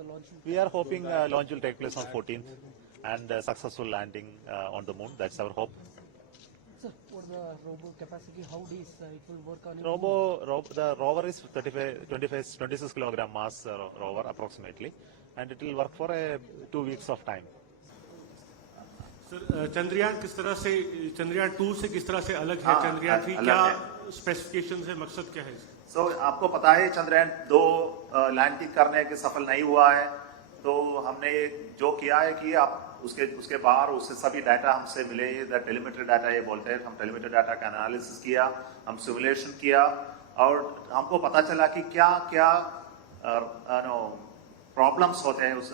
the launch? We are hoping launch will take place on 14th and successful landing on the moon. That's our hope. Sir, for the robo capacity, how this it will work on? The rover is 26 kilogram mass rover approximately, and it will work for 2 weeks of time. Sir Chandrayaan किस तरह से चंद्रयान 2 से किस तरह से अलग है? चंद्रयान 3 क्या स्पेसिफिकेशंस है, मकसद क्या है? सो आपको पता है चंद्रयान 2 लैंडिंग करने के सफल नहीं हुआ है, तो हमने जो किया है कि आप उसके बाहर उससे सभी डाटा हमसे मिले, टेलीमेट्री डाटा ये बोलते हैं, हम टेलीमेट्री डाटा का एनालिसिस किया, हम सिमुलेशन किया और हमको पता चला कि क्या क्या प्रॉब्लम्स होते हैं उस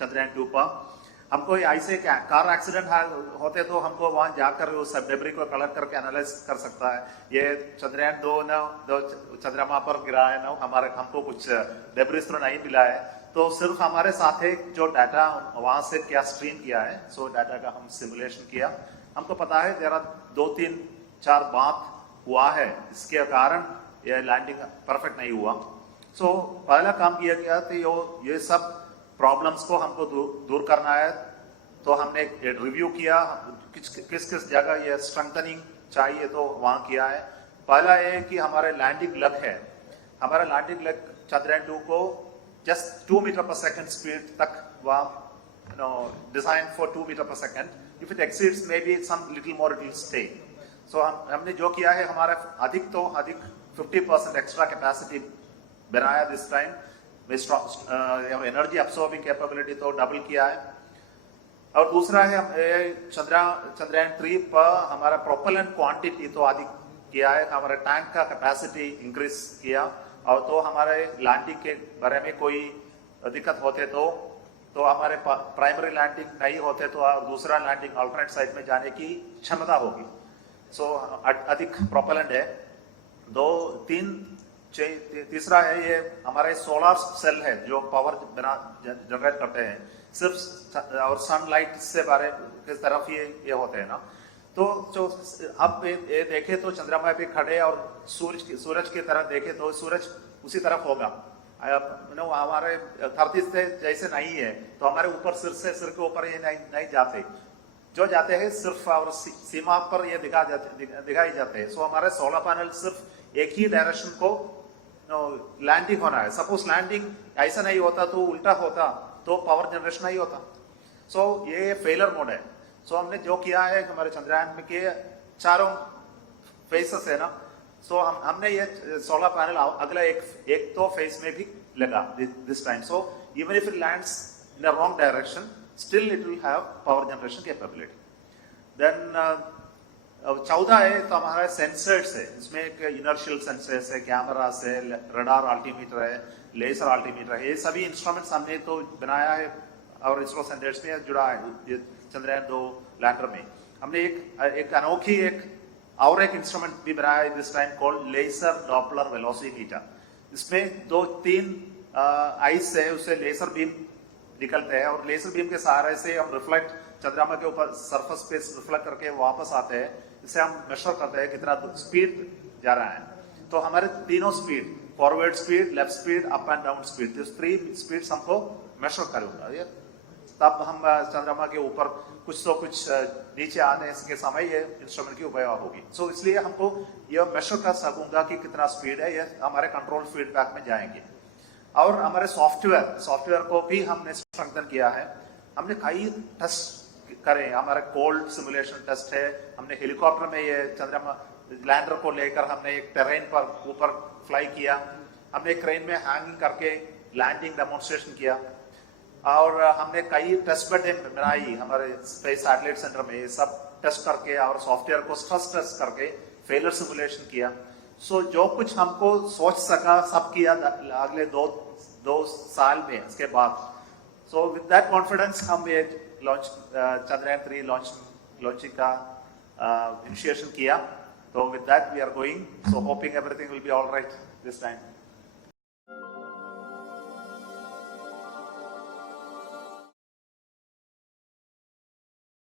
चंद्रयान 2 पर। हमको ऐसे कार एक्सीडेंट होते तो हमको वहां जाकर उस डेब्री को कलेक्ट करके एनालाइज कर सकता है। ये चंद्रयान 2 चंद्रमा पर गिरा है ना, हमको कुछ डेब्रिस तो नहीं मिला है, तो सिर्फ हमारे साथ जो डाटा वहां से क्या स्ट्रीम किया है, सो डाटा का हम सिमुलेशन किया। हमको पता है जरा 2-3-4 बात हुआ है, इसके कारण ये लैंडिंग परफेक्ट नहीं हुआ। सो पहला काम किया गया तो ये सब प्रॉब्लम्स को हमको दूर करना है, तो हमने रिव्यू किया किस जगह ये स्ट्रेंथनिंग चाहिए, तो वहां किया है। पहला ये कि हमारे लैंडिंग लग है, हमारा लैंडिंग लग चंद्रयान 2 को just 2 metre per second speed तक वहां design for 2 metre per second, if it exceeds may be some little more it will stay. So हमने जो किया है, हमारा अधिक 50% एक्स्ट्रा कैपेसिटी बनाया this time, energy absorbing capability तो डबल किया है। और दूसरा है चंद्रयान 3 पर हमारा प्रोपेलेंट क्वांटिटी तो अधिक किया है, हमारे टैंक का कैपेसिटी इंक्रीज किया, और तो हमारे लैंडिंग के बारे में कोई दिक्कत होते तो हमारे प्राइमरी लैंडिंग नहीं होते तो दूसरा लैंडिंग अल्टरनेट साइड में जाने की क्षमता होगी। सो अधिक प्रोपेलेंट है। तीसरा है ये हमारे सोलर सेल है जो पावर जनरेट करते हैं, सिर्फ और सनलाइट से बारे किस तरफ ये होते हैं ना, तो जो अब ये देखे तो चंद्रमा पे खड़े और सूरज की तरफ देखे तो सूरज उसी तरफ होगा। हमारे धरती से जैसे नहीं है, तो हमारे ऊपर सिर के ऊपर ये नहीं जाते, जो जाते हैं सिर्फ और सीमा पर ये दिखाई जाते हैं। सो हमारे सोलर पैनल सिर्फ एक ही डायरेक्शन को लैंडिंग होना है। सपोज लैंडिंग ऐसा नहीं होता तो उल्टा होता तो पावर जनरेशन नहीं होता। सो ये फेलर मोड है। सो हमने जो किया है हमारे चंद्रयान में के 4 फेसेस है ना, सो हमने ये सोलर पैनल अगला एक तो फेस में भी लगा this time. So even if it lands in a wrong direction, still it will have power generation capability. Then 14 है तो हमारा सेंसर्स है, इसमें एक इनर्शियल सेंसर्स है, कैमरास है, रडार अल्टीमीटर है, लेजर अल्टीमीटर है, ये सभी इंस्ट्रूमेंट्स हमने तो बनाया है और इसरो सेंटर्स में जुड़ा है। चंद्रयान 2 लैंडर में हमने एक अनोखी एक इंस्ट्रूमेंट भी बनाया है this time called laser Doppler velocimeter. इसमें 2-3 आइस है, उससे लेजर बीम निकलते हैं और लेजर बीम के सहारे से हम रिफ्लेक्ट चंद्रमा के ऊपर सरफेस पे रिफ्लेक्ट करके वापस आते हैं। इससे हम मेजर करते हैं कितना स्पीड जा रहा है। तो हमारे तीनों speed, forward speed, left speed, up and down speed, जो 3 स्पीड हमको मेजर करूंगा, तब हम चंद्रमा के ऊपर कुछ नीचे आने के समय ये इंस्ट्रूमेंट की उपयोग होगी। सो इसलिए हमको ये मेजर कर सकूंगा कि कितना स्पीड है, ये हमारे कंट्रोल फीडबैक में जाएंगे। और हमारे सॉफ्टवेयर को भी हमने स्ट्रेंथन किया है। हमने कई टेस्ट करे, हमारे कोल्ड सिमुलेशन टेस्ट है, हमने हेलीकॉप्टर में ये चंद्रमा लैंडर को लेकर हमने एक टेरेन पर ऊपर फ्लाई किया, हमने क्रेन में हैंगिंग करके लैंडिंग डेमोन्स्ट्रेशन किया, और हमने कई टेस्ट बेड बनाई हमारे स्पेस सैटेलाइट सेंटर में, ये सब टेस्ट करके और सॉफ्टवेयर को स्ट्रेस टेस्ट करके फेलियर सिमुलेशन किया। सो जो कुछ हमको सोच सका सब किया अगले 2 साल में इसके बाद। सो विद दैट कॉन्फिडेंस हम ये चंद्रयान 3 लॉन्चिंग का इनिशिएशन किया। तो with that we are going, so hoping everything will be all right this time.